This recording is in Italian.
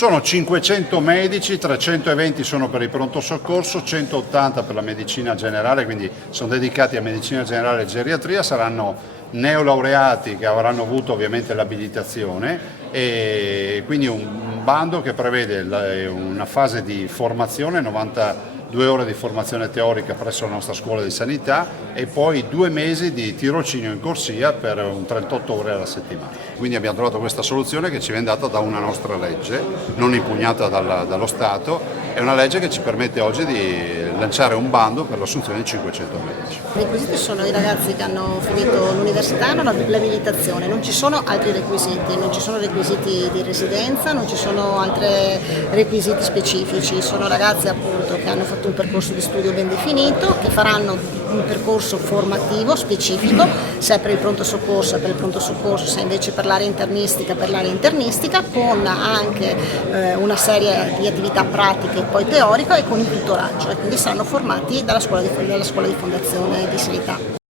Sono 500 medici, 320 sono per il pronto soccorso, 180 per la medicina generale, quindi sono dedicati a medicina generale e geriatria, saranno neolaureati che avranno avuto ovviamente l'abilitazione, e quindi un bando che prevede una fase di formazione, 92 ore di formazione teorica presso la nostra scuola di sanità e poi 2 mesi di tirocinio in corsia per un 38 ore alla settimana. Quindi abbiamo trovato questa soluzione che ci viene data da una nostra legge, non impugnata dallo Stato, è una legge che ci permette oggi di lanciare un bando per l'assunzione di 500 medici. I requisiti sono i ragazzi che hanno finito l'università, hanno l'abilitazione, non ci sono altri requisiti, non ci sono requisiti di residenza, non ci sono altri requisiti specifici, sono ragazzi appunto che hanno fatto un percorso di studio ben definito, che faranno un percorso formativo specifico, se è per il pronto soccorso è per il pronto soccorso, se invece per l'area internistica per l'area internistica, con anche una serie di attività pratiche e poi teoriche e con il tutoraggio, e quindi saranno formati dalla scuola di fondazione di sanità.